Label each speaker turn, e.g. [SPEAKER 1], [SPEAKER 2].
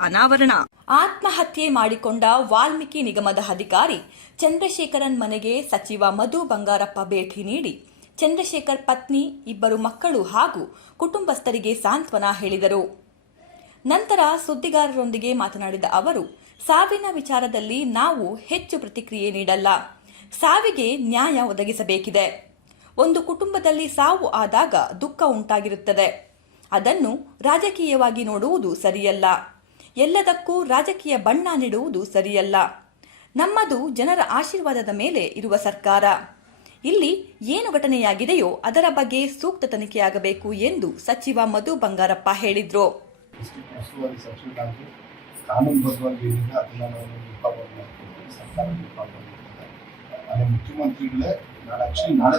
[SPEAKER 1] ಅನಾವರಣ.
[SPEAKER 2] ಆತ್ಮಹತ್ಯೆ ಮಾಡಿಕೊಂಡ ವಾಲ್ಮೀಕಿ ನಿಗಮದ ಅಧಿಕಾರಿ ಚಂದ್ರಶೇಖರನ್ ಮನೆಗೆ ಸಚಿವ ಮಧು ಬಂಗಾರಪ್ಪ ಭೇಟಿ ನೀಡಿ. ಚಂದ್ರಶೇಖರ್ ಪತ್ನಿ, ಇಬ್ಬರು ಮಕ್ಕಳು ಹಾಗೂ ಕುಟುಂಬಸ್ಥರಿಗೆ ಸಾಂತ್ವನ ಹೇಳಿದರು. ನಂತರ ಸುದ್ದಿಗಾರರೊಂದಿಗೆ ಮಾತನಾಡಿದ ಅವರು, ಸಾವಿನ ವಿಚಾರದಲ್ಲಿ ನಾವು ಹೆಚ್ಚು ಪ್ರತಿಕ್ರಿಯೆ ನೀಡಲ್ಲ. ಸಾವಿಗೆ ನ್ಯಾಯ ಒದಗಿಸಬೇಕಿದೆ. ಒಂದು ಕುಟುಂಬದಲ್ಲಿ ಸಾವು ಆದಾಗ ದುಃಖ ಉಂಟಾಗಿರುತ್ತದೆ. ಅದನ್ನು ರಾಜಕೀಯವಾಗಿ ನೋಡುವುದು ಸರಿಯಲ್ಲ. ಎಲ್ಲದಕ್ಕೂ ರಾಜಕೀಯ ಬಣ್ಣ ನೀಡುವುದು ಸರಿಯಲ್ಲ. ನಮ್ಮದು ಜನರ ಆಶೀರ್ವಾದದ ಮೇಲೆ ಇರುವ ಸರ್ಕಾರ. ಇಲ್ಲಿ ಏನು ಘಟನೆಯಾಗಿದೆಯೋ ಅದರ ಬಗ್ಗೆ ಸೂಕ್ತ ತನಿಖೆಯಾಗಬೇಕು ಎಂದು ಸಚಿವ ಮಧು ಬಂಗಾರಪ್ಪ ಹೇಳಿದ್ರು.
[SPEAKER 3] ಮುಖ್ಯಮಂತ್ರಿಗಳೇ ನಾಳೆ ನಾಳೆ